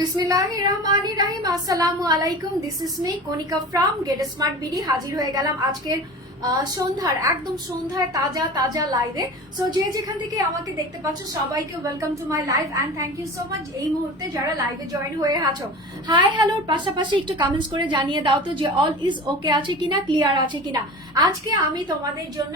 বিসমিল্লাহির রহমানির রহিম আসসালামু আলাইকুম দিস গেট স্মার্ট বিডি হাজির হয়ে গেলাম আজকের সন্ধ্যার, একদম সন্ধ্যায় তাজা তাজা লাইভে সো যে যেখান থেকে আমাকে দেখতে সবাইকে welcome to my and thank you so much এই যারা লাইভে জয়েন হয়ে আছো হাই হ্যালোর পাশাপাশি একটু কমেন্টস করে জানিয়ে দাও তো যে অল ইজ ওকে আছে কিনা ক্লিয়ার আছে কিনা। আজকে আমি তোমাদের জন্য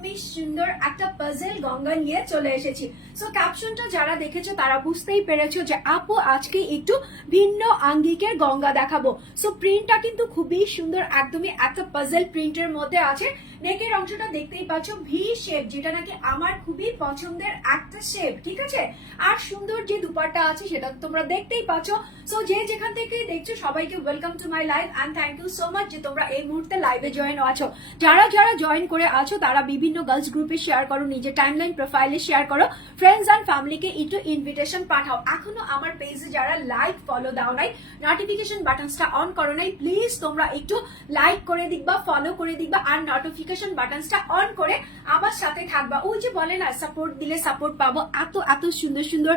একদমই সুন্দর একটা পাজেল গঙ্গা নিয়ে চলে এসেছি। সো ক্যাপশনটা যারা দেখেছ, তারা বুঝতেই পেরেছ যে, আপু, আজকে একটু ভিন্ন আঙ্গিকের গঙ্গা দেখাবো। সো প্রিন্টটা কিন্তু খুবই সুন্দর, একদমই একটা পাজেল প্রিন্টের মধ্যে আছে। নেকের অংশটা দেখতেই পাচ্ছ ভি শেপ যেটা নাকি আমার খুবই পছন্দের একটা শেপ ঠিক আছে? আর সুন্দর যে দুপাট্টা আছে, সেটা তোমরা দেখতেই পাচ্ছ। সো যে যেখান থেকে দেখছ, সবাইকে welcome to my live and thank you so much যে তোমরা এই মুহূর্তে লাইভে জয়েন আছো। যারা যারা জয়েন করে আছো, তারা বিভিন্ন গার্লস গ্রুপে শেয়ার করো, নিজের টাইমলাইন প্রোফাইলে শেয়ার করো। ফ্রেন্ডস অ্যান্ড ফ্যামিলিকে একটু ইনভিটেশন পাঠাও। এখনও আমার পেজে যারা লাইক ফলো দাও নাই নোটিফিকেশন বাটনসটা অন করো নাই প্লিজ তোমরা একটু লাইক করে দিকবা ফলো করে দিকবা আর নোটিফিকেশন বাটনসটা অন করে আমার সাথে থাকবা। ওই যে বলে না সাপোর্ট দিলে সাপোর্ট পাবো। এত এত সুন্দর সুন্দর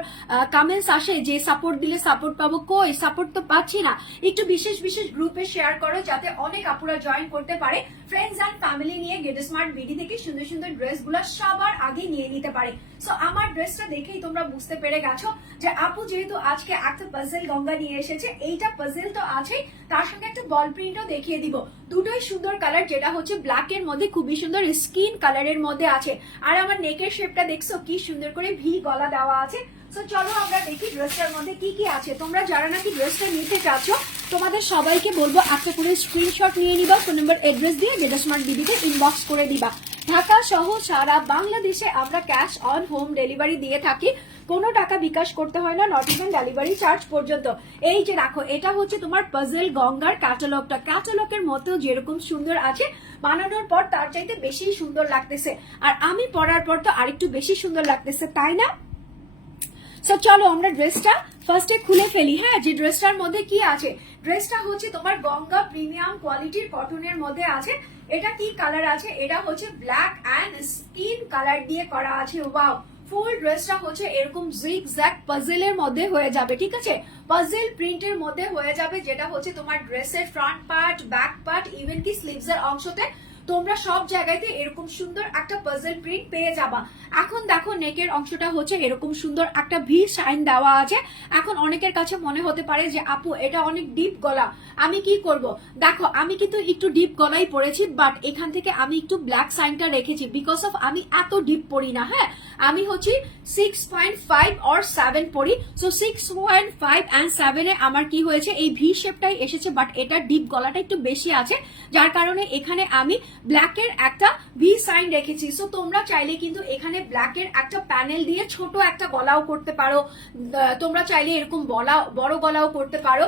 কমেন্টস আসে যে সাপোর্ট দিলে সাপোর্ট পাবো। কই? সাপোর্ট তো পাচ্ছি না। একটু বিশেষ বিশেষ গ্রুপে শেয়ার করো যাতে অনেক আপুরা জয়েন করতে পারে। ফ্রেন্ডস অ্যান্ড ফ্যামিলি নিয়ে গেট স্মার্ট বিডি থেকে সুন্দর সুন্দর ড্রেসগুলো সবার আগে নিয়ে নিতে পারে। সো আমার ড্রেসটা দেখেই তোমরা বুঝতে পেরে গেছো যে আপু যেহেতু আজকে একটা পাজেল গঙ্গা নিয়ে এসেছে, এইটা পাজেল তো আছেই। তার সঙ্গে একটা বল প্রিন্টও দেখিয়ে দিব। দুটোই সুন্দর কালার যেটা হচ্ছে ব্ল্যাক এর মধ্যে খুবই সুন্দর স্কিন কালারের মধ্যে আছে। আর আমার নেকের শেপটা দেখছ, কি সুন্দর করে ভি গলা দেওয়া আছে। তো চলো আমরা দেখি ড্রেসটার মধ্যে কি কি আছে। তোমরা যারা নাকি ড্রেসটা নিতে চাচ্ছ, তোমাদের সবাইকে বলব একটা করে স্ক্রিনশট নিয়ে নিবা ফোন নাম্বার এড্রেস দিয়ে যেটা স্মার্ট দিদিকে ইনবক্স করে দিবা। ঢাকা সহ সারা বাংলাদেশে আমরা ক্যাশ অন হোম ডেলিভারি দিয়ে থাকি। কোনো টাকা বিকাশ করতে হয় না নট ইভেন ডেলিভারি চার্জ পর্যন্ত। এই যে রাখো এটা হচ্ছে তোমার পাজেল গঙ্গার ক্যাটালগটা ক্যাটালগের মতো যেরকম সুন্দর আছে, বানানোর পর তার চাইতে বেশি সুন্দর লাগতেছে। আর আমি পরার পর তো আরেকটু বেশি সুন্দর লাগতেছে, তাই না? সো চলো আমরা ড্রেসটা ফার্স্টে খুলে ফেলি। হ্যাঁ যে ড্রেসটার মধ্যে কি আছে? ড্রেসটা হচ্ছে তোমার গঙ্গা প্রিমিয়াম কোয়ালিটির কটনের মধ্যে আছে। এটা কি কালার আছে? এটা হচ্ছে ব্ল্যাক অ্যান্ড স্কিন কালার দিয়ে করা আছে। ওয়াও ফুল ড্রেসটা হচ্ছে এরকম জিগ জ্যাক পাজেলের মধ্যে হয়ে যাবে, ঠিক আছে? পাজেল প্রিন্টের মধ্যে হয়ে যাবে, যেটা হচ্ছে তোমার ড্রেসের front part back part even কি স্লিভস এর অংশতে তোমরা সব জায়গাতে এরকম সুন্দর একটা পাজেল প্রিন্ট পেয়ে যাবা। এখন দেখো নেকের অংশটা হচ্ছে এরকম সুন্দর একটা ভি সাইন দেওয়া আছে। এখন অনেকের কাছে মনে হতে পারে যে, আপু, এটা অনেক ডিপ গলা। আমি কি করব? দেখো, আমি কিন্তু একটু ডিপ গলাই পড়েছি বাট এখান থেকে আমি একটু ব্ল্যাক সাইনটা রেখেছি। বিকজ অফ আমি এত ডিপ পড়ি না হ্যাঁ? আমি হচ্ছি six point five or seven পড়ি। So six point five and সেভেনে আমার কি হয়েছে? এই ভি শেপটাই এসেছে বাট এটার ডিপ গলাটা একটু বেশি আছে। যার কারণে এখানে আমি ব্ল্যাকের একটা ভি সাইন রেখেছি। সো তোমরা চাইলে কিন্তু এখানে ব্ল্যাকের একটা প্যানেল দিয়ে ছোট একটা গলাও করতে পারো। তোমরা চাইলে এরকম বলা, বড় গলাও করতে পারো।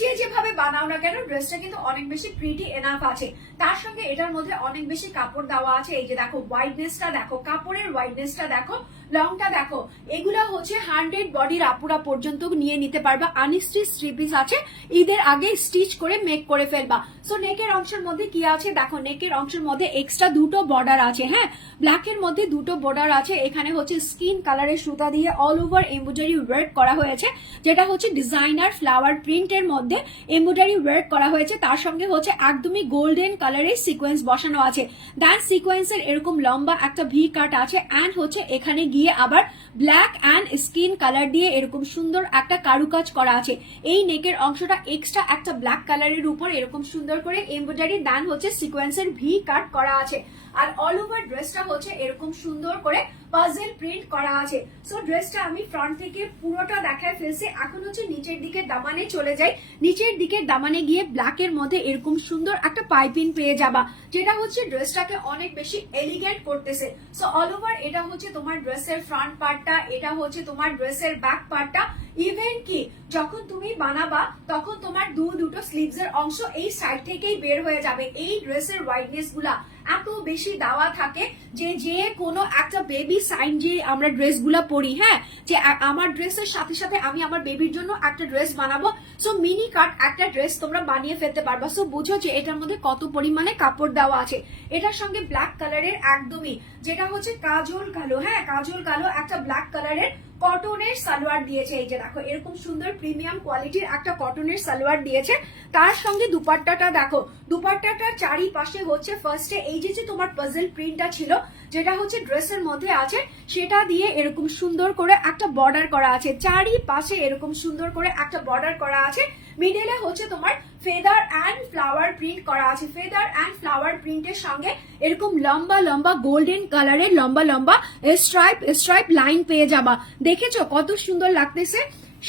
যে যেভাবে বানাও না কেন, ড্রেসটা কিন্তু অনেক বেশি প্রিটি এনাফ আছে। তার সঙ্গে এটার মধ্যে অনেক বেশি কাপড় দেওয়া আছে। এই যে দেখো হোয়াইটনেসটা দেখো, কাপড়ের হোয়াইটনেসটা দেখো লংটা দেখো। এগুলো হচ্ছে হান্ড্রেড বডির আপুরা পর্যন্ত নিয়ে নিতে পারবা। আনস্টিচ থ্রি পিস আছে। ঈদের আগে স্টিচ করে মেক করে ফেলবা। সো নেকের অংশের মধ্যে কি আছে? দেখো নেকের অংশের মধ্যে এক্সট্রা দুটো বর্ডার আছে হ্যাঁ? ব্ল্যাকের মধ্যে দুটো বর্ডার আছে। এখানে হচ্ছে স্কিন কালারের সুতা দিয়ে অল ওভার এমব্রয়ডারি ওয়ার্ক করা হয়েছে, যেটা হচ্ছে ডিজাইনার ফ্লাওয়ার প্রিন্টের মধ্যে এমব্রয়ডারি ওয়ার্ক করা হয়েছে। তার সঙ্গে হচ্ছে একদমই গোল্ডেন কালারের সিকোয়েন্স বসানো আছে। দ্যান সিকোয়েন্সের এরকম লম্বা একটা ভি কাট আছে অ্যান্ড হচ্ছে এখানে গিয়ে আবার ব্ল্যাক অ্যান্ড স্কিন কালার দিয়ে এরকম সুন্দর একটা কারুকাজ করা আছে। এই নেকের অংশটা এক্সট্রা একটা ব্ল্যাক কালারের উপর এরকম সুন্দর করে এমব্রয়ডারি দান হচ্ছে সিকোয়েন্সের ভি কাট করা আছে। আর অল ওভার ড্রেসটা হচ্ছে এরকম সুন্দর করে পাজেল প্রিন্ট করা আছে। সো ড্রেসটা আমি ফ্রন্ট থেকে পুরোটা দেখায় ফেলছি। এখন হচ্ছে নিচের দিকে দামানে চলে যাই। নিচের দিকের দামানে গিয়ে ব্ল্যাকের মধ্যে এরকম সুন্দর একটা পাইপিং পেয়ে যাবা, যেটা হচ্ছে ড্রেসটাকে অনেক বেশি এলিগেন্ট করতেছে। সো অল ওভার এটা হচ্ছে তোমার ড্রেসের ফ্রন্ট পার্টটা এটা হচ্ছে তোমার ড্রেসের ব্যাক পার্টটা ইভেন কি, যখন তুমি বানাবা, তখন তোমার দু দুটো স্লিভস এর অংশ এই সাইড থেকেই বের হয়ে যাবে, এই ড্রেসের হোয়াইটনেসগুলা। এত বেশি দেওয়া থাকে যে যে কোনো একটা বেবি সাইন যে আমরা ড্রেসগুলো পরি হ্যাঁ? যে আমার ড্রেসের সাথে সাথে আমি আমার বেবির জন্য একটা ড্রেস বানাবো। সো মিনি কাট একটা ড্রেস তোমরা বানিয়ে ফেলতে পারবা। সো বুঝো যে এটার মধ্যে কত পরিমাণে কাপড় দেওয়া আছে। এটার সঙ্গে ব্ল্যাক কালারের একদমই, যেটা হচ্ছে কাজল কালো হ্যাঁ? কাজল কালো একটা ব্ল্যাক কালারের কটনের সালোয়ার দিয়েছে। এই যে দেখো, এরকম সুন্দর প্রিমিয়াম কোয়ালিটির একটা কটনের সালোয়ার দিয়েছে। তার সঙ্গে দুপাট্টাটা দেখো, দুপাট্টাটার চারিপাশে হচ্ছে ফার্স্টে এই যে যে তোমার পাজল প্রিন্টটা ছিল, যেটা হচ্ছে ড্রেসের মধ্যে আছে, সেটা দিয়ে এরকম সুন্দর করে একটা বর্ডার করা আছে। চারিপাশে এরকম সুন্দর করে একটা বর্ডার করা আছে। মিডলে হচ্ছে তোমার ফেদার অ্যান্ড ফ্লাওয়ার প্রিন্ট করা আছে। ফেদার অ্যান্ড ফ্লাওয়ার প্রিন্টের সঙ্গে এরকম লম্বা লম্বা গোল্ডেন কালারের লম্বা লম্বা স্ট্রাইপ স্ট্রাইপ লাইন পেয়ে যাবা। দেখেছ কত সুন্দর লাগতেছে?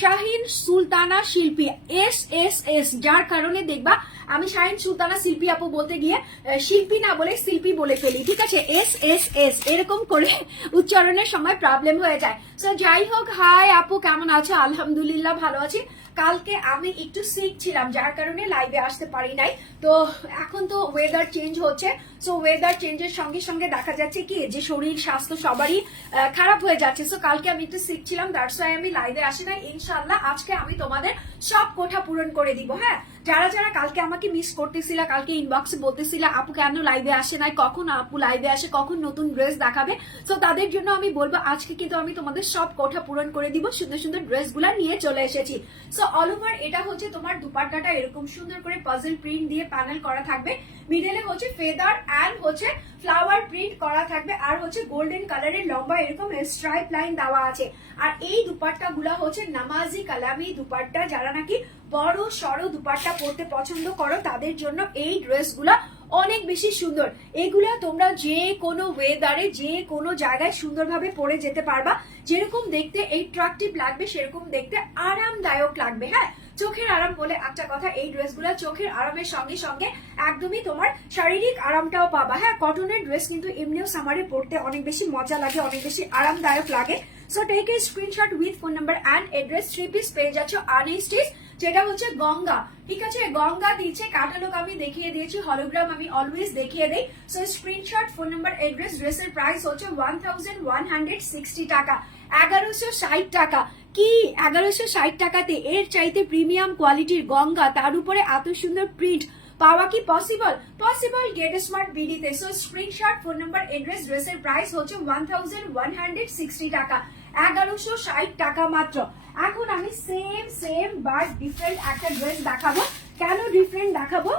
শাহিন সুলতানা শিল্পী এস এস এস যার কারণে দেখবা আমি শাহিন সুলতানা শিল্পী আপু বলতে গিয়ে শিল্পী না বলে শিল্পী বলে ফেলি, ঠিক আছে? এস এস এস এরকম করে উচ্চারণের সময় প্রবলেম হয়ে যায়। তো যাই হোক হাই আপু, কেমন আছো? আলহামদুলিল্লাহ, ভালো আছি। কালকে আমি একটু সিক ছিলাম, যার কারণে লাইভে আসতে পারি নাই। তো এখন তো ওয়েদার চেঞ্জ হচ্ছে। সো ওয়েদার চেঞ্জের সঙ্গে সঙ্গে দেখা যাচ্ছে কি, যে শরীর, স্বাস্থ্য সবারই খারাপ হয়ে যাচ্ছে। সো কালকে আমি একটু সিক ছিলাম দ্যাটস আমি লাইভে আসি নাই। ইনশাল্লাহ আজকে আমি তোমাদের সব কোঠা পূরণ করে দিব হ্যাঁ? যারা যারা কালকে আমাকে মিস করতেছিলা, কালকে ইনবক্সে বলতেছিলা, আপু, কেন লাইভে আসে নাই? কখন আপু লাইভে আসে? কখন নতুন ড্রেস দেখাবে? তো তাদের জন্য আমি বলব, আজকে কিন্তু আমি তোমাদের সব কোঠা পূরণ করে দিব, সুন্দর সুন্দর ড্রেসগুলা নিয়ে চলে এসেছি। সো অল ওভার এটা হচ্ছে তোমার দুপাট্টাটা এরকম সুন্দর করে পাজল প্রিন্ট দিয়ে প্যানেল করা থাকবে। মিডলে হচ্ছে ফেদার অ্যান্ড হচ্ছে ফ্লাওয়ার প্রিন্ট করা থাকবে। আর হচ্ছে গোল্ডেন কালারের লম্বা এরকম স্ট্রাইপ লাইন দেওয়া আছে। আর এই দুপাট্টা গুলা হচ্ছে নামাজি কালামি দুপাট্টা, যারা নাকি বড় সড়ো দুপাট্টা পরতে পছন্দ করো, তাদের জন্য এই ড্রেসগুলা অনেক বেশি সুন্দর। এগুলা তোমরা যে কোনো ওয়েদারে যে কোনো জায়গায় সুন্দরভাবে পরে যেতে পারবা। যেরকম দেখতে এই ট্রাকটিভ লাগবে, সেরকম দেখতে আরামদায়ক লাগবে হ্যাঁ? চোখের আরাম বলে একটা কথা, এই ড্রেসগুলো চোখের আরামের সঙ্গে সঙ্গে একদমই তোমার শারীরিক আরামটাও পাবা। হ্যাঁ কটনের ড্রেস কিন্তু এমনিও সামারে পড়তে অনেক বেশি মজা লাগে, অনেক বেশি আরামদায়ক লাগে। So take a screenshot with phone number and address three piece পেয়ে যাচ্ছ আনস্টিচ যেটা হচ্ছে গঙ্গা। ঠিক আছে? গঙ্গা দিচ্ছে ক্যাটালগ আমি দেখিয়ে দিয়েছি হলোগ্রাম আমি অলওয়েজ দেখিয়ে দেই। So screenshot phone number address ড্রেসের প্রাইস হচ্ছে ওয়ান ওয়ান হান্ড্রেড সিক্সটি টাকা। এগারোশো ষাট টাকা। কি? এগারোশো ষাট টাকাতে এর চাইতে প্রিমিয়াম কোয়ালিটির গঙ্গা, তার উপরে এত সুন্দর প্রিন্ট পাওয়া কি possible possible get smart বিডিতে so screenshot phone number address ড্রেসের প্রাইস হচ্ছে ওয়ান ওয়ান হান্ড্রেড সিক্সটি টাকা। এগারোশো ষাট টাকা মাত্র। এখন আমি সেম সেম বাট ডিফারেন্ট একটা ড্রেস দেখাবো। কেন ডিফারেন্ট দেখাবো?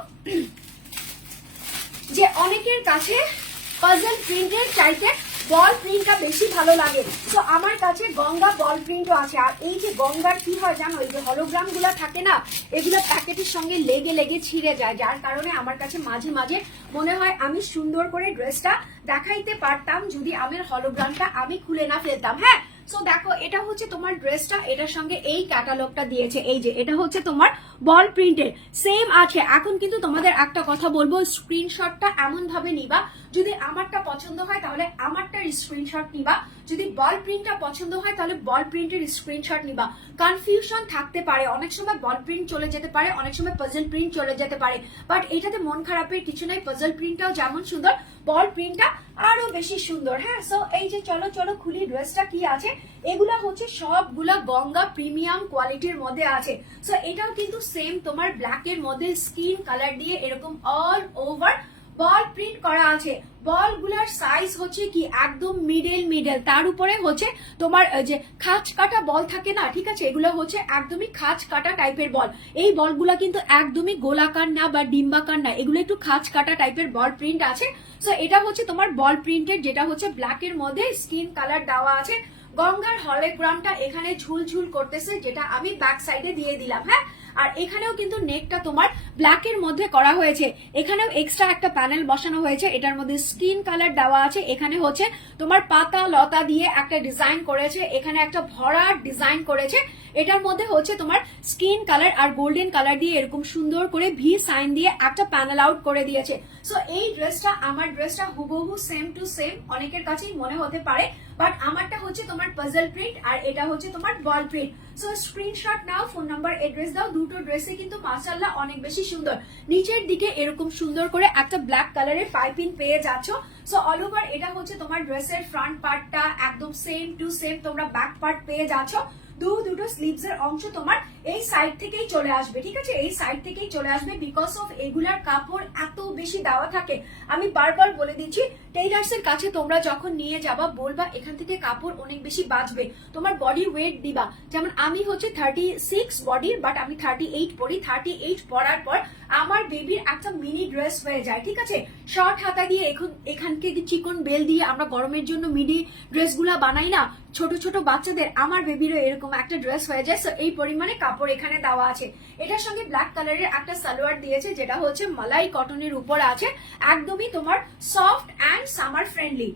যে অনেকের কাছে পাজল প্রিন্টের চাইতে বল প্রিন্টটা বেশি ভালো লাগে। তো আমার কাছে গঙ্গা বল প্রিন্টও আছে। আর এই যে গঙ্গার কি হয় জানো? এই যে হলোগ্রামগুলা থাকে না, এগুলো প্যাকেটের সঙ্গে লেগে লেগে ছিঁড়ে যায়। যার কারণে আমার কাছে মাঝে মাঝে মনে হয় আমি সুন্দর করে ড্রেসটা দেখাইতে পারতাম যদি আমার হলোগ্রামটা আমি খুলে না ফেলতাম। হ্যাঁ সো দেখো, এটা হচ্ছে তোমার ড্রেসটা, এটার সঙ্গে এই ক্যাটালগটা দিয়েছে, এই যে, এটা হচ্ছে তোমার বল প্রিন্টের সেম আছে, এখন কিন্তু তোমাদের একটা কথা বলব স্ক্রিনশটটা এমন ভাবে নিবা, যদি আমারটা পছন্দ হয়, তাহলে আমারটার স্ক্রিনশট নিবা। যদি বল প্রিন্টটা পছন্দ হয়, তাহলে বল প্রিন্টের স্ক্রিনশট নিবা। কনফিউশন থাকতে পারে, অনেক সময় বল প্রিন্ট চলে যেতে পারে, অনেক সময় পাজল প্রিন্ট চলে যেতে পারে। বাট এটাতে মন খারাপের কিছু নাই পাজল প্রিন্টটাও যেমন সুন্দর বল প্রিন্টটা আরও বেশি সুন্দর হ্যাঁ? সো এই যে, চলো চলো, খুলি, ড্রেসটা কি আছে? এগুলা হচ্ছে সবগুলা গঙ্গা প্রিমিয়াম কোয়ালিটির মধ্যে আছে। সো এটাও কিন্তু সেম তোমার ব্ল্যাক এর মধ্যে স্কিন কালার দিয়ে এরকম অল ওভার বল প্রিন্ট করা আছে। বলগুলার সাইজ হচ্ছে কি একদম মিডল মিডল তার উপরে হচ্ছে তোমার যে খাঁচ কাটা বল থাকে না, ঠিক আছে? এগুলো হচ্ছে একদমই খাঁচ কাটা টাইপের বল এই বলগুলা কিন্তু একদমই গোলাকার না বা ডিম্বাকার না, এগুলো একটু খাঁচ কাটা টাইপের বল প্রিন্ট আছে। সো এটা হচ্ছে তোমার বল প্রিন্টের যেটা হচ্ছে ব্ল্যাক এর মধ্যে স্কিন কালার দেওয়া আছে। গঙ্গার হলোগ্রামটা এখানে ঝুলঝুল করতেছে, যেটা আমি ব্যাক সাইডে দিয়ে দিলাম হ্যাঁ? আর এখানেও কিন্তু নেকটা তোমার ব্ল্যাক এর মধ্যে করা হয়েছে। এখানেও এক্সট্রা একটা প্যানেল বসানো হয়েছে, এটার মধ্যে স্কিন কালার দেওয়া আছে। এখানে হচ্ছে তোমার পাতা লতা দিয়ে একটা ডিজাইন করেছে, এখানে একটা ভরার ডিজাইন করেছে। এটার মধ্যে হচ্ছে তোমার স্কিন কালার আর গোল্ডেন কালার দিয়ে এরকম সুন্দর করে ভি সাইন দিয়ে একটা প্যানেল আউট করে দিয়েছে। সো এই ড্রেসটা আমার ড্রেসটা হুবহু সেম টু সেম অনেকের কাছেই মনে হতে পারে। বাট আমারটা হচ্ছে তোমার পাজল প্রিন্ট আর এটা হচ্ছে তোমার বল প্রিন্ট সো স্ক্রিনশট নাও ফোন নাম্বার এড্রেস দাও, দুটো ড্রেসে কিন্তু মাসাল্লাহ অনেক বেশি সুন্দর। নিচের দিকে এরকম সুন্দর করে একটা ব্ল্যাক কালারের পাইপিং পেয়ে যাচ্ছ। সো অল ওভার এটা হচ্ছে তোমার ড্রেসের ফ্রন্ট পার্টটা একদম সেম টু সেম তোমরা ব্যাক পার্ট পেয়ে যাচ্ছ। দু, দুটো স্লিভস এর অংশ তোমার এই সাইড থেকেই চলে আসবে, ঠিক আছে? এই সাইড থেকেই চলে আসবে বিকজ অফ এগুলার কাপড় এত বেশি দেওয়া থাকে। আমি বারবার বলে দিচ্ছি টেইলার্স এর কাছে তোমরা যখন নিয়ে যাবা, বলবা এখান থেকে কাপড় অনেক বেশি বাঁচবে তোমার বডি ওয়েট দিবা। যেমন আমি হচ্ছে থার্টি সিক্স বডির বাট আমি থার্টি এইট পরি। থার্টি এইট পরার পর আমার বেবির একটা মিনি ড্রেস হয়ে যায়, ঠিক আছে? শর্ট হাতা দিয়ে এখন এখানকে চিকন বেল দিয়ে আমরা গরমের জন্য মিডি ড্রেসগুলা বানাই না? ছোট ছোট বাচ্চাদের আমার বেবিরও এরকম একটা ড্রেস হয়ে যায়। সো এই পরিমাণে কাপড় এখানে দেওয়া আছে। এটার সঙ্গে ব্ল্যাক কালারের একটা সালোয়ার দিয়েছে, যেটা হচ্ছে মালাই কটনের উপর আছে। একদমই তোমার সফট অ্যান্ড সামার ফ্রেন্ডলি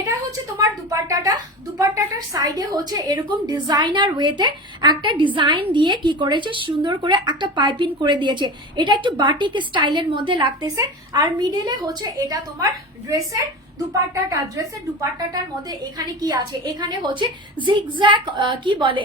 এটা হচ্ছে তোমার দুপাট্টাটা। দুপাট্টাটার সাইডে হচ্ছে এরকম ডিজাইনার ওয়েতে একটা ডিজাইন দিয়ে কি করেছে? সুন্দর করে একটা পাইপিং করে দিয়েছে। এটা একটু বাটিক স্টাইলের মধ্যে লাগতেছে। আর মিডিলে হচ্ছে এটা তোমার ড্রেসের দুপাট্টাটা ড্রেসের দুপাট্টাটার মধ্যে এখানে কি আছে? এখানে হচ্ছে জিগজ্যাক কি বলে?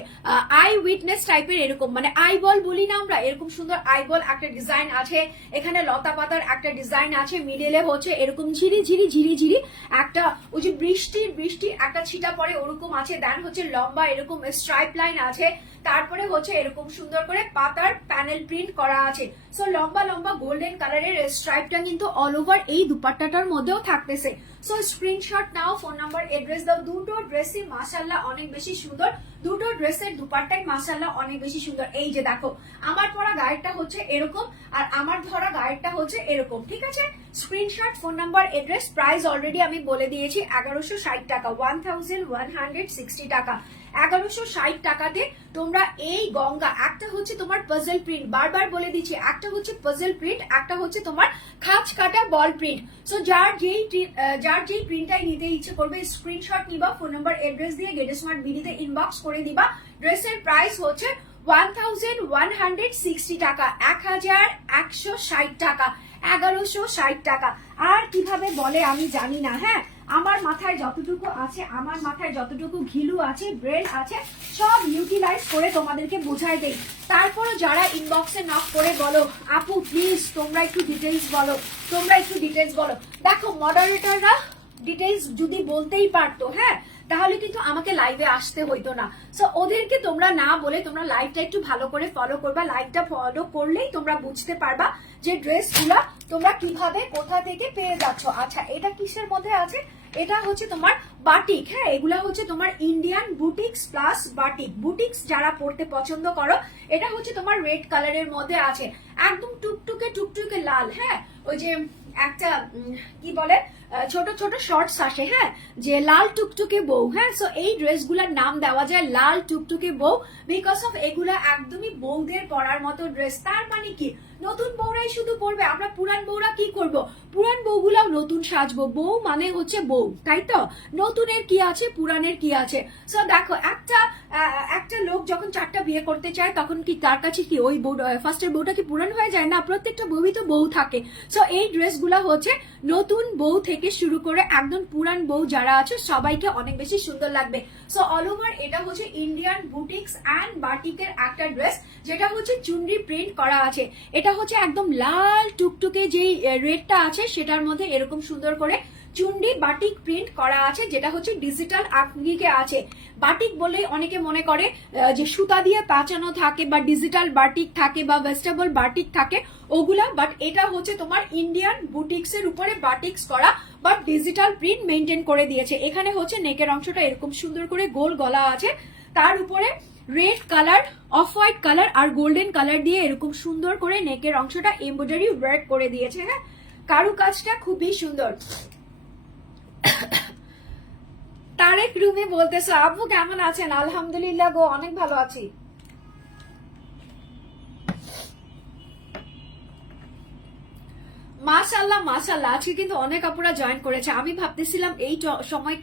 আই উইটনেস টাইপের এরকম। মানে আই বল বলি না আমরা, এরকম সুন্দর আই বল একটা ডিজাইন আছে। এখানে লতা পাতার একটা ডিজাইন আছে মিডলে হচ্ছে এরকম ঝিরি ঝিরি ঝিরি ঝিরি একটা, ওই যে বৃষ্টির বৃষ্টি একটা ছিটা পরে ওরকম আছে। দেন হচ্ছে লম্বা এরকম স্ট্রাইপ লাইন আছে। তারপরে হচ্ছে এরকম সুন্দর করে পাতার প্যানেল প্রিন্ট করা আছে। সো লম্বা লম্বা গোল্ডেন কালারের স্ট্রাইপটা কিন্তু অল ওভার এই দুপাট্টাটার মধ্যেও থাকতেছে। সো স্ক্রিনশট নাও ফোন নাম্বার এড্রেস দাও দুটো ড্রেসই মাসাল্লাহ অনেক বেশি সুন্দর। দুটো ড্রেসের দুপারটাই মাসাল্লাহ অনেক বেশি সুন্দর। এই যে দেখো, আমার পরা গায়েরটা হচ্ছে এরকম আর আমার ধরা গায়েরটা হচ্ছে এরকম, ঠিক আছে? Screenshot phone number address price already আমি বলে দিয়েছি, এগারোশো ষাট টাকা one thousand one hundred sixty টাকা। এগারোশো ষাট টাকাতে তোমরা এই গঙ্গা, একটা হচ্ছে তোমার পাজল প্রিন্ট বারবার বলে দিচ্ছি, একটা হচ্ছে পাজল প্রিন্ট একটা হচ্ছে তোমার খাঁচ কাটা বল প্রিন্ট সো যার যেই যার যেই প্রিন্টটাই নিতে ইচ্ছে করবে স্ক্রিনশট নিবা ফোন নাম্বার এড্রেস দিয়ে গেট স্মার্ট বিডিতে ইনবক্স করে দিবা। ড্রেসের প্রাইস হচ্ছে ওয়ান ওয়ান হান্ড্রেড সিক্সটি টাকা, এক হাজার একশো ষাট টাকা, এগারোশো ষাট টাকা। আর কীভাবে বলে আমি জানি না হ্যাঁ? আমার মাথায় যতটুকু আছে, আমার মাথায় যতটুকু ঘিলু আছে, ব্রেন আছে, সব ইউটিলাইজ করে তোমাদেরকে বোঝাই দেই। তারপরে যারা ইনবক্সে নক করে বলো, আপু প্লিজ তোমরা একটু ডিটেলস বলো, তোমরা একটু ডিটেলস বলো। দেখো মডারেটররা ডিটেলস যদি বলতেই পারতো হ্যাঁ তাহলে কিন্তু আমাকে লাইভে আসতে হইতো না। সো ওদেরকে তোমরা না বলে তোমরা লাইভটা একটু ভালো করে ফলো করবা লাইভটা ফলো করলেই তোমরা বুঝতে পারবা যে ড্রেসগুলা তোমরা কীভাবে কোথা থেকে পেয়ে যাচ্ছ। আচ্ছা এটা কিসের মধ্যে আছে? এটা হচ্ছে তোমার বাটিক হ্যাঁ এগুলা হচ্ছে তোমার Indian boutiques plus batik boutiques যারা পড়তে পছন্দ করো, এটা হচ্ছে তোমার রেড কালারের মধ্যে আছে। একদম টুকটুকে টুকটুকে লাল হ্যাঁ ওই যে একটা কি বলে? ছোট ছোট শর্টস আসে হ্যাঁ? যে লাল টুকটুকে বউ হ্যাঁ? সো এই ড্রেসগুলোর নাম দেওয়া যায় লাল টুকটুকে বউ বিকজ অফ এগুলা একদমই বউদের পরার মতো ড্রেস। তার মানে কি? নতুন বউরাই শুধু পরবে। আমরা পুরান বউরা কি করব? পুরান বউগুলাও নতুন সাজবো। বউ মানে হচ্ছে বউ, তাই তো? নতুনের কি আছে? পুরানের কি আছে? সো দেখো, একটা একটা লোক যখন চারটা বিয়ে করতে চায়, তখন কি তার কাছে কি ওই বউ ফার্স্টের বউটা কি পুরান হয়ে যায়? না, প্রত্যেকটা বউই তো বউ থাকে। সো এই ড্রেসগুলো হচ্ছে নতুন বউ থেকে শুরু করে একদম পুরান বউ যারা আছে, সবাইকে অনেক বেশি সুন্দর লাগবে। সো অল ওভার এটা হচ্ছে ইন্ডিয়ান বুটিক্স অ্যান্ড বাটিকের একটা ড্রেস যেটা হচ্ছে চুনরি প্রিন্ট করা আছে। এটা হচ্ছে একদম লাল টুকটুকে যেই রেডটা আছে, সেটার মধ্যে এরকম সুন্দর করে চুন্ডি বাটিক প্রিন্ট করা আছে, যেটা হচ্ছে ডিজিটাল আঙ্গিকে আছে। বাটিক বলে অনেকে মনে করে যে সুতা দিয়ে পাচানো থাকে বা ডিজিটাল বাটিক থাকে বা ভেজিটেবল বাটিক থাকে, ওগুলা বাট এটা হচ্ছে তোমার ইন্ডিয়ান বুটিক্স এর উপরে বাটিক্স করা বাট ডিজিটাল প্রিন্ট মেনটেন করে দিয়েছে। এখানে হচ্ছে নেকের অংশটা এরকম সুন্দর করে গোল গলা আছে। তার উপরে red colour off white colour আর গোল্ডেন কালার দিয়ে এরকম সুন্দর করে নেকের অংশটা এমব্রয়ডারি ওয়ার্ক করে দিয়েছে হ্যাঁ? কারু কাজটা খুবই সুন্দর। তারেক রুমি বলতেছে আব্বু কেমন আছেন? আলহামদুলিল্লাহ গো অনেক ভালো আছি। মাশাল্লাহ মাশাল্লাহ আজকে কিন্তু অনেক আপুরা জয়েন করেছে। আমি ভাবতেছিলাম এই সময়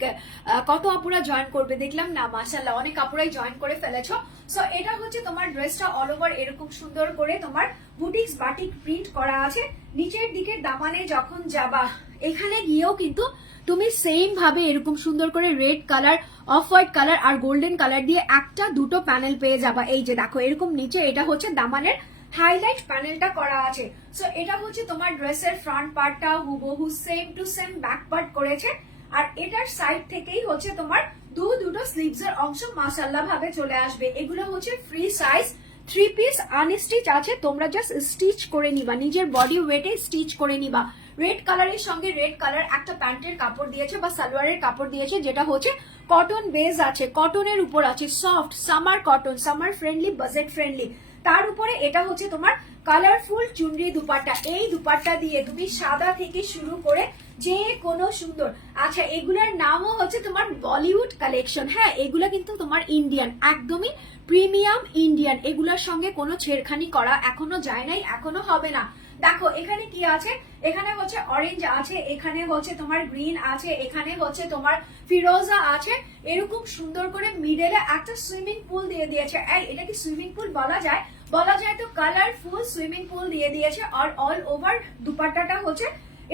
কত আপুরা জয়েন করবে। দেখলাম না মাশাল্লাহ অনেক আপুরাই জয়েন করে ফেলেছো। সো এটা হচ্ছে তোমার ড্রেসটা অল ওভার এরকম সুন্দর করে তোমার বুটিক্স বাটিক প্রিন্ট করা আছে। নিচের দিকের দামানে যখন যাবা, এখানে গিয়েও কিন্তু তুমি সেম ভাবে এরকম সুন্দর করে red colour off white colour আর গোল্ডেন কালার দিয়ে একটা দুটো প্যানেল পেয়ে যাবা। এই যে দেখো, এরকম নিচে এটা হচ্ছে দামানের হাইলাইট প্যানেলটা করা আছে। সো এটা হচ্ছে তোমার ড্রেসের ফ্রন্ট পার্টটা হুবহু same to same back part করেছে। আর এটার সাইড থেকেই হচ্ছে তোমার দু দুটো স্লিভস এর অংশ মাসাল্লাহ ভাবে চলে আসবে। এগুলো হচ্ছে free size three piece unstitch আছে। তোমরা জাস্ট স্টিচ করে নিবা। নিজের বডি ওয়েটে স্টিচ করে নিবা। রেড কালারের সঙ্গে রেড কালার একটা প্যান্টের কাপড় দিয়েছে বা সালোয়ারের কাপড় দিয়েছে, যেটা হচ্ছে কটন বেজ আছে। কটনের উপর আছে। Soft summer cotton summer friendly budget friendly তার উপরে এটা হচ্ছে তোমার কালারফুল চুনরি দুপাট্টা। এই দুপাট্টা দিয়ে তুমি সাদা থেকে শুরু করে যে কোনো সুন্দর। আচ্ছা এগুলার নামও হচ্ছে তোমার বলিউড কালেকশন হ্যাঁ এগুলো কিন্তু তোমার ইন্ডিয়ান একদমই প্রিমিয়াম ইন্ডিয়ান এগুলোর সঙ্গে কোনো ছেড়খানি করা এখনও যায় নাই, এখনও হবে না। দেখো, এখানে কি আছে? এখানে হচ্ছে অরেঞ্জ আছে, এখানে হচ্ছে তোমার গ্রিন আছে, এখানে হচ্ছে তোমার ফিরোজা আছে। এরকম সুন্দর করে মিডলে একটা সুইমিং পুল দিয়ে দিয়েছে। এটা কি সুইমিং পুল বলা যায়? বলা যায় তো কালারফুল সুইমিং পুল দিয়ে দিয়েছে আর অল ওভার দুপাট্টাটা হচ্ছে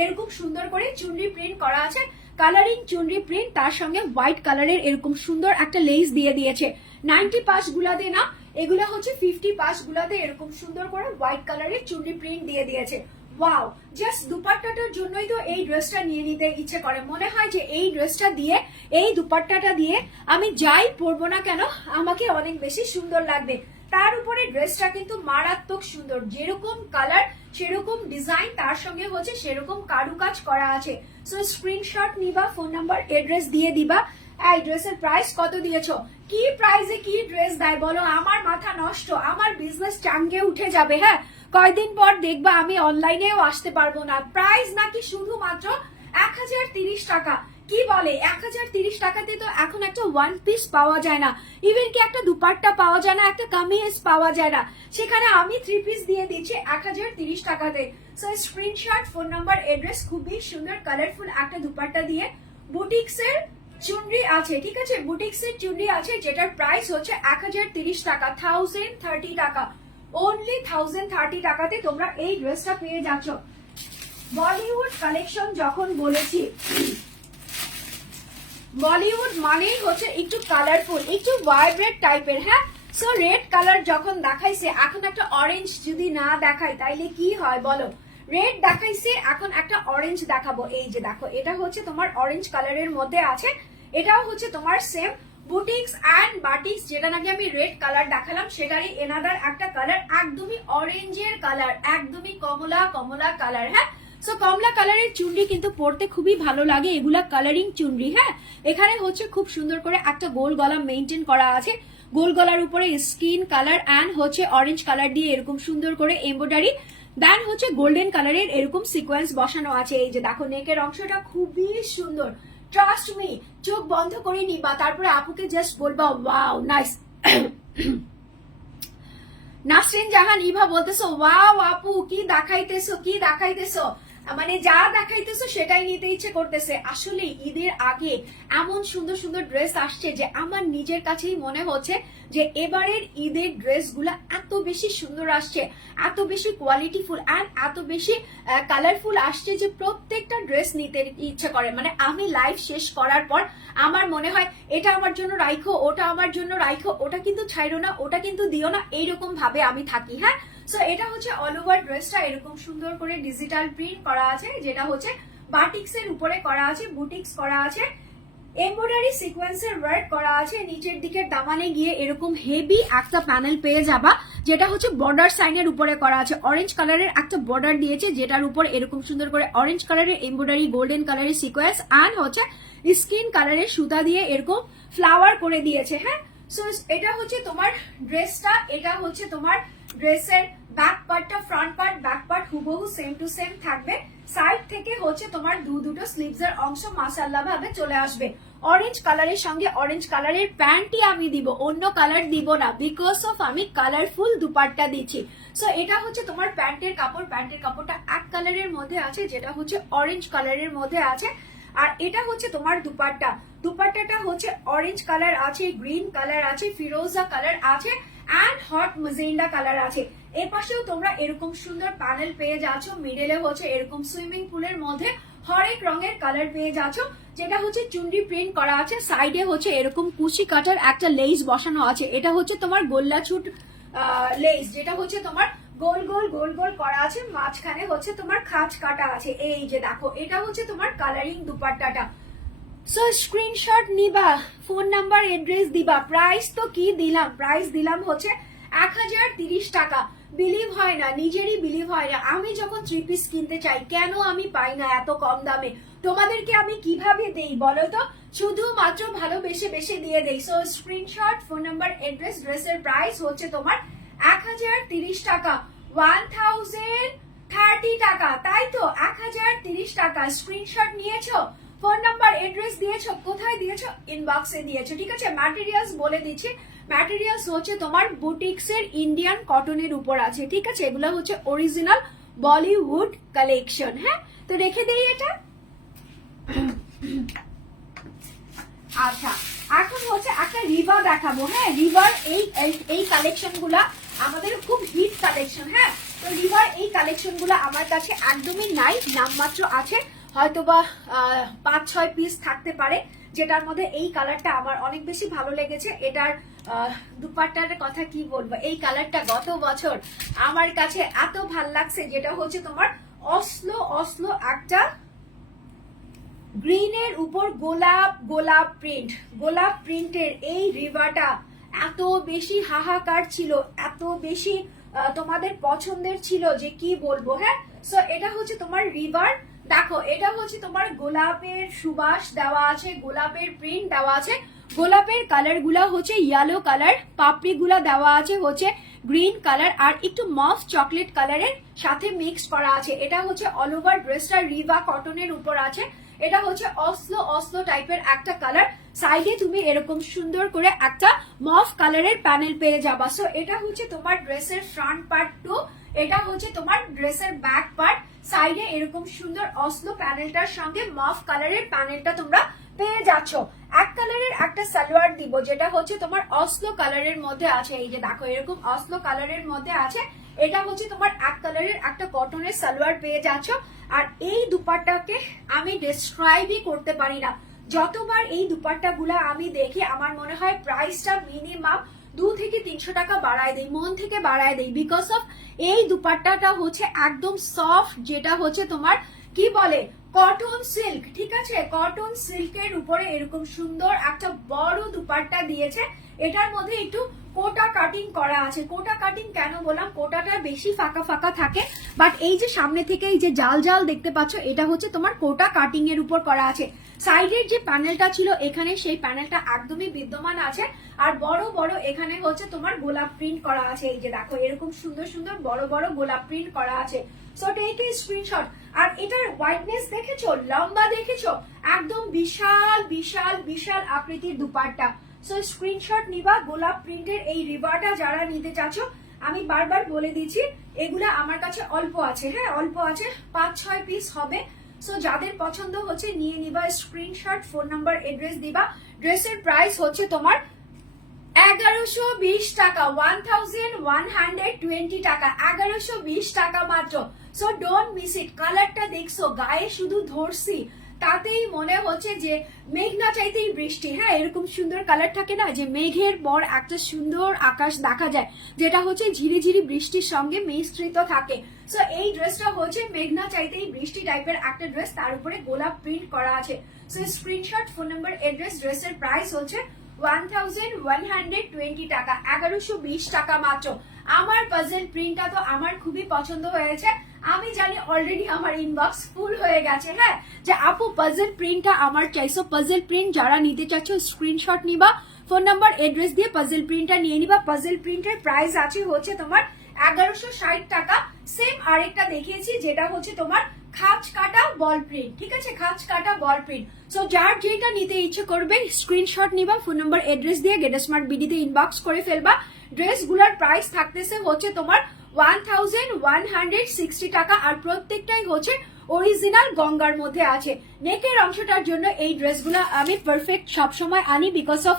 এরকম সুন্দর করে চুনরি প্রিন্ট করা আছে। কালারিং চুনরি প্রিন্ট তার সঙ্গে হোয়াইট কালারের এরকম সুন্দর একটা লেস দিয়ে দিয়েছে। নাইনটি পাস গুলাতে না এগুলো হচ্ছে ফিফটি পাস গুলাতে এরকম সুন্দর করে হোয়াইট কালারের চুনরি প্রিন্ট দিয়ে দিয়েছে। ওয়াও জাস্ট দুপাট্টাটার জন্যই তো এই ড্রেসটা নিয়ে নিতে ইচ্ছে করে। মনে হয় যে এই ড্রেসটা দিয়ে, এই দুপাট্টাটা দিয়ে আমি যাই পরবো না কেন, আমাকে অনেক বেশি সুন্দর লাগবে। তার উপরে ড্রেসটা কিন্তু মারাত্মক সুন্দর। যেরকম কালার সেরকম ডিজাইন তার সঙ্গে হচ্ছে সেরকম কারুকাজ করা আছে। সো স্ক্রিনশট নিবা ফোন নাম্বার এড্রেস দিয়ে দিবা। এই ড্রেসের প্রাইস কত দিয়েছ? কি প্রাইসে কি ড্রেস দেয় বলো? আমার মাথা নষ্ট, আমার বিজনেস চাঙ্গে উঠে যাবে হ্যাঁ? কয়দিন পর দেখবা আমি অনলাইনেও আসতে পারব না। প্রাইস নাকি শুধুমাত্র এক হাজার তিরিশ টাকা? কি বলে? এক হাজার তিরিশ টাকাতে তো এখন একটা ওয়ান পিস পাওয়া যায় না। ইভেন কি একটা দুপাট্টা পাওয়া যায় না, একটা কামিজ পাওয়া যায় না। সেখানে আমি থ্রি পিস দিয়ে দিচ্ছি এক হাজার তিরিশ টাকাতে। So screenshot phone number address খুবই সুন্দর কালারফুল একটা দুপাট্টা দিয়ে বুটিক্সের চুনরি আছে, ঠিক আছে? বুটিক্সের চুনরি আছে, যেটার প্রাইস হচ্ছে এক হাজার তিরিশ টাকা থাউজেন্ড থার্টি টাকা। অনলি থাউজেন্ড থার্টি টাকাতে তোমরা এই ড্রেসটা পেয়ে যাচ্ছ। বলিউড কালেকশন যখন বলেছি বলিউড মানেই হচ্ছে একটু কালারফুল একটু ভাইব্রেট টাইপের হ্যাঁ? সো রেড কালার যখন দেখাইছে, এখন একটা অরেঞ্জ যদি না দেখাই, তাইলে কি হয় বলো? রেড দেখাইছে, এখন একটা অরেঞ্জ দেখাবো। এই যে দেখো, এটা হচ্ছে তোমার অরেঞ্জ কালারের মধ্যে আছে। এটাও হচ্ছে তোমার সেম বুটিক্স অ্যান্ড বাটিক্স যেটা নাকি আমি রেড কালার দেখালাম, সেটারই এনাদার একটা কালার একদমই অরেঞ্জের কালার একদমই কমলা কমলা কালার হ্যাঁ? সো কমলা কালারের চুনরি কিন্তু পরতে খুবই ভালো লাগে, এগুলা কালারিং চুনরি হ্যাঁ? এখানে হচ্ছে খুব সুন্দর করে একটা গোল গলা মেনটেন করা আছে। গোল গলার উপরে স্কিন কালার অ্যান্ড হচ্ছে অরেঞ্জ কালার দিয়ে এরকম সুন্দর করে এমব্রয়ডারি দেন হচ্ছে গোল্ডেন কালারের এরকম সিকোয়েন্স বসানো আছে। এই যে দেখো নেকের অংশটা খুবই সুন্দর। ট্রাস্ট মি চোখ বন্ধ করে নিবা, তারপরে আপুকে জাস্ট বলবা ওয়াও নাইস নাসরিন জাহান, ইভা বলতেছো ওয়াও আপু, কি দেখাইতেছো কি দেখাইতেছো? মানে যা দেখাইতেছে সেটাই নিতে ইচ্ছে করতেছে। আসলে ঈদের আগে এমন সুন্দর সুন্দর ড্রেস আসছে যে আমার নিজের কাছেই মনে হচ্ছে যে এবারের ঈদের ড্রেসগুলো এত বেশি সুন্দর আসছে, এত বেশি কোয়ালিটিফুল অ্যান্ড এত বেশি কালারফুল আসছে যে প্রত্যেকটা ড্রেস নিতে ইচ্ছে করে। মানে আমি লাইভ শেষ করার পর আমার মনে হয় এটা আমার জন্য রাইখো, ওটা আমার জন্য রাইখো, ওটা কিন্তু ছাইরো না, ওটা কিন্তু দিও না, এইরকম ভাবে আমি থাকি হ্যাঁ? সো এটা হচ্ছে অল ওভার ড্রেসটা এরকম সুন্দর করে ডিজিটাল প্রিন্ট করা আছে, যেটা হচ্ছে বাটিক্স এর উপরে করা আছে বুটিক্স করা আছে এমব্রয়ডারি সিকোয়েন্সের ওয়ার্ক করা আছে, নিচের দিকের দামানে গিয়ে এরকম হেভি একটা প্যানেল পেয়ে যাবা, যেটা হচ্ছে বর্ডার সাইনের উপরে করা আছে। অরেঞ্জ কালারের একটা বর্ডার দিয়েছে, যেটার উপর এরকম সুন্দর করে অরেঞ্জ কালারের এমব্রয়ডারি গোল্ডেন কালারের সিকোয়েন্স অ্যান্ড হচ্ছে স্কিন কালারের সুতা দিয়ে এরকম ফ্লাওয়ার করে দিয়েছে হ্যাঁ? সো এটা হচ্ছে তোমার ড্রেসটা এটা হচ্ছে তোমার ড্রেসের ব্যাক পার্টটা ফ্রন্ট পার্ট ব্যাক পার্ট হুবহু সেম টু সেম থাকবে। সাইড থেকে হচ্ছে তোমার দু দুটো স্লিভস এর অংশ মাসাল্লা ভাবে চলে আসবে। অরেঞ্জ কালারের সঙ্গে অরেঞ্জ কালারের প্যান্টই আমি দিব, অন্য কালার দিব না। বিকজ অফ আমি কালারফুল দুপাট্টা দিচ্ছি। সো এটা হচ্ছে তোমার প্যান্টের কাপড়। প্যান্টের কাপড়টা এক কালারের মধ্যে আছে, যেটা হচ্ছে অরেঞ্জ কালারের মধ্যে আছে। আর এটা হচ্ছে তোমার দুপাট্টা। দুপাট্টাটা হচ্ছে অরেঞ্জ কালার আছে গ্রিন কালার আছে, ফিরোজা কালার আছে। অ্যান্ড হট মজেন্ডা কালার আছে। এর পাশেও তোমরা এরকম সুন্দর প্যানেল পেয়ে যাচ্ছ মিডলে হচ্ছে এরকম সুইমিং পুলের মধ্যে হরেক রঙের কালার পেয়ে যাচ্ছ, যেটা হচ্ছে চুন্ডি প্রিন্ট করা আছে সাইডে হচ্ছে এরকম কুচি কাটার একটা লেস বসানো আছে। এটা হচ্ছে তোমার গোল্লা ছুট লেস যেটা হচ্ছে তোমার গোল গোল গোল গোল করা আছে, মাঝখানে হচ্ছে তোমার খাঁজ কাটা আছে। এই যে দেখো, এটা হচ্ছে তোমার কালারিং দুপাট্টাটা। সো স্ক্রিনশট নিবা ফোন নাম্বার এড্রেস দিবা। প্রাইস তো কি দিলাম? প্রাইস দিলাম হচ্ছে এক হাজার তিরিশ টাকা। বিলিভ হয় না, নিজেরই বিলিভ হয় না। আমি যখন থ্রি পিস কিনতে চাই, কেন আমি পাই না এত কম দামে? তোমাদেরকে আমি কীভাবে দেই বলো তো? শুধুমাত্র ভালোবেসে বেশি দিয়ে দেই। So screenshot phone number address ড্রেসের প্রাইস হচ্ছে তোমার এক হাজার তিরিশ টাকা। ওয়ান থাউজেন্ড থার্টি টাকা। তাই তো? এক হাজার তিরিশ টাকা। স্ক্রিনশট নিয়েছো? ফোন নাম্বার এড্রেস দিয়েছ, কোথায় দিয়েছ ইনবক্সে দিয়েছ, ঠিক আছে? ম্যাটেরিয়ালস বলে দিচ্ছি। ম্যাটেরিয়ালস হচ্ছে তোমার বুটিক্স এর ইন্ডিয়ান কটনের উপর আছে, ঠিক আছে? এগুলো হচ্ছে অরিজিনাল বলিউড কালেকশন হ্যাঁ? তো রেখে দেই এটা। আচ্ছা এখন হচ্ছে একটা রিভা দেখাবো হ্যাঁ? রিভার এই, এই- এই কালেকশনগুলা আমাদের খুব হিট কালেকশন হ্যাঁ? তো রিভার এই কালেকশনগুলা আমার কাছে একদমই নাই, নামমাত্র আছে। হয়তোবা পাঁচ, ছয় পিস থাকতে পারে, যেটার মধ্যে এই কালারটা আমার অনেক বেশি ভালো লেগেছে। এটার দুপাট্টার কথা কি বলব? এই কালারটা গত বছর আমার কাছে এত ভালো লাগছে, যেটা হচ্ছে তোমার অসলো অসলো একটা গ্রিনের উপর গোলাপ গোলাপ প্রিন্ট গোলাপ প্রিন্টের এই রিভাটা এত বেশি হাহাকার ছিল, এত বেশি তোমাদের পছন্দের ছিল যে কি বলব হ্যাঁ? সো এটা হচ্ছে তোমার রিভার দেখো, এটা হচ্ছে তোমার গোলাপের সুবাস দেওয়া আছে, গোলাপের প্রিন্ট দেওয়া আছে। গোলাপের কালারগুলা হচ্ছে ইয়েলো কালার পাপড়ি গুলা দেওয়া আছে হচ্ছে গ্রিন কালার আর একটু মফ চকলেট কালারের সাথে মিক্স করা আছে। এটা হচ্ছে অল ওভার ড্রেসটা রিভা কটনের উপর আছে। এটা হচ্ছে অসলো অসলো টাইপের একটা কালার সাইডে তুমি এরকম সুন্দর করে একটা মফ কালারের প্যানেল পেয়ে যাবা। সো এটা হচ্ছে তোমার ড্রেসের ফ্রন্ট পার্ট টু এটা হচ্ছে তোমার ড্রেসের ব্যাক পার্ট সাইডে এরকম সুন্দর অসলো প্যানেলটার সঙ্গে মফ কালারের প্যানেলটা তোমরা পেয়ে যাচ্ছ। এক কালারের একটা সালোয়ার দিব, যেটা হচ্ছে তোমার অসলো কালারের মধ্যে আছে। এই যে দেখো, এরকম অসলো কালারের মধ্যে আছে। এটা হচ্ছে তোমার এক কালারের একটা কটনের সালোয়ার পেয়ে যাচ্ছ। আর এই দুপাট্টাকে আমি ডিসক্রাইবই করতে পারি না। যতবার এই দুপাট্টাগুলা আমি দেখি, আমার মনে হয় প্রাইসটা মিনিমাম দু থেকে তিনশো টাকা বাড়ায় দেই, মন থেকে বাড়ায় দেই। বিকজ অফ এই দুপাট্টাটা হচ্ছে একদম সফট যেটা হচ্ছে তোমার, কি বলে কটন সিল্ক ঠিক আছে? কটন সিল্কের উপরে এরকম সুন্দর একটা বড় দুপাট্টা দিয়েছে। এটার মধ্যে একটু কোটা কাটিং করা আছে। কোটা কাটিং কেন বললাম? কোটাটা বেশি ফাঁকা ফাঁকা থাকে। বাট এই যে সামনে থেকে এই যে জাল জাল দেখতে পাচ্ছ, এটা হচ্ছে তোমার কোটা কাটিং এর উপর করা আছে। সাইডের যে প্যানেলটা ছিল, এখানে সেই প্যানেলটা একদমই বিদ্যমান আছে। আর বড় বড় এখানে হচ্ছে তোমার গোলাপ প্রিন্ট করা আছে। এই যে দেখো, এরকম সুন্দর সুন্দর বড় বড় গোলাপ প্রিন্ট করা আছে। স্ক্রিনশট আর এটার হোয়াইটনেস দেখেছ? লম্বা দেখেছ? একদম বিশাল বিশাল বিশাল আকৃতির দুপাট্টা। সো স্ক্রিনশট নিবা, গোলাপ প্রিন্টের এই রিভারটা যারা নিতে চাচ্ছ, আমি বারবার বলে দিচ্ছি, এগুলা আমার কাছে অল্প আছে হ্যাঁ? অল্প আছে, পাঁচ, ছয় পিস হবে। সো যাদের পছন্দ হচ্ছে, নিয়ে নিবা স্ক্রিনশট ফোন নাম্বার এড্রেস দিবা। ড্রেসের প্রাইস হচ্ছে তোমার এগারোশো বিশ টাকা, one thousand one hundred twenty টাকা, এগারোশো বিশ টাকা মাত্র। সো ডোন্ট মিস ইট কালারটা দেখছ, গায়ে শুধু ধরছি। তাতেই মনে হচ্ছে যে মেঘ না চাইতেই বৃষ্টি। হ্যাঁ এরকম সুন্দর কালার থাকে না? যে মেঘের পর একটা সুন্দর আকাশ দেখা যায়, যেটা হচ্ছে ঝিরি ঝিরি বৃষ্টির সঙ্গে মিশ্রিত থাকে। সো এই ড্রেসটা হচ্ছে মেঘনা চাইতেই বৃষ্টি টাইপের একটা ড্রেস তার উপরে গোলাপ প্রিন্ট করা আছে। So screenshot phone number address ড্রেসের প্রাইস হচ্ছে ওয়ান ওয়ান হান্ড্রেড টোয়েন্টি টাকা, এগারোশো বিশ টাকা মাত্র। আমার পাজেল প্রিন্টটা তো আমার খুবই পছন্দ হয়েছে। আমি জানি অলরেডি আমার ইনবক্স ফুল হয়ে গেছে হ্যাঁ? যে আপু পাজেল প্রিন্টটা আমার চাইছো পাজেল প্রিন্ট যারা নিতে চাচ্ছ স্ক্রিনশট নিবা ফোন নাম্বার এড্রেস দিয়ে পাজেল প্রিন্টটা নিয়ে নিবা। পাজেল প্রিন্টের প্রাইস আছে হচ্ছে তোমার এগারোশো ষাট টাকা। সেম আরেকটা দেখিয়েছি, যেটা হচ্ছে তোমার খাঁচ কাটা বল প্রিন্ট ঠিক আছে? খাঁচ কাটা বল প্রিন্ট সো যার যেটা নিতে ইচ্ছে করবে স্ক্রিনশট নিবা ফোন নাম্বার এড্রেস দিয়ে গেট স্মার্ট বিডিতে ইনবক্স করে ফেলবা। ড্রেসগুলোর প্রাইস থাকতেছে হচ্ছে তোমার one thousand one hundred sixty টাকা আর প্রত্যেকটাই হচ্ছে অরিজিনাল গঙ্গার মধ্যে আছে। নেকের অংশটার জন্য এই ড্রেসগুলো আমি পারফেক্ট সবসময় আনি বিকজ অফ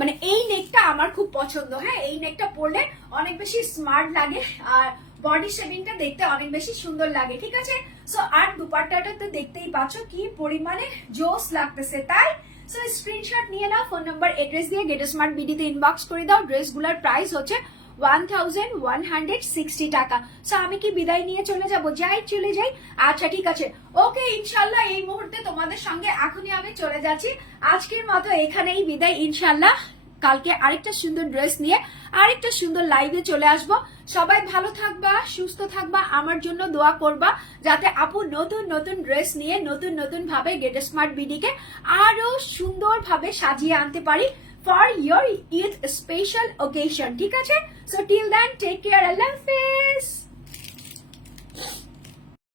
মানে এই নেকটা আমার খুব পছন্দ। হ্যাঁ এই নেকটা পরলে অনেক বেশি স্মার্ট লাগে আর বডি শেভিংটা দেখতে অনেক বেশি সুন্দর লাগে, ঠিক আছে? সো আর দুপাট্টাটা তো দেখতেই পাচ্ছ কি পরিমাণে জোস লাগতেছে। তাই সো স্ক্রিনশট নিয়ে নাও ফোন নাম্বার এড্রেস দিয়ে গেট স্মার্ট বিডিতে ইনবক্স করে দাও। ড্রেসগুলোর প্রাইস হচ্ছে one thousand one hundred sixty টাকা। সো আমি কি বিদায় নিয়ে চলে যাব? যাই, চলে যাই। আচ্ছা ঠিক আছে। ওকে ইনশাল্লাহ এই মুহূর্তে তোমাদের সঙ্গে এখনই আমি চলে যাচ্ছি। আজকের মতো এখানেই বিদায়, ইনশাল্লাহ। কালকে আরেকটা সুন্দর ড্রেস নিয়ে আরেকটা সুন্দর লাইভে চলে আসব। সবাই ভালো থাকবা, সুস্থ থাকবা, আমার জন্য দোয়া করবা, যাতে আপু নতুন নতুন ড্রেস নিয়ে নতুন নতুন ভাবে গেট স্মার্ট বিডিকে আরও সুন্দর ভাবে সাজিয়ে আনতে পারি for your Eid special occasion ঠিক আছে? So till then take care আল্লাহ হাফেজ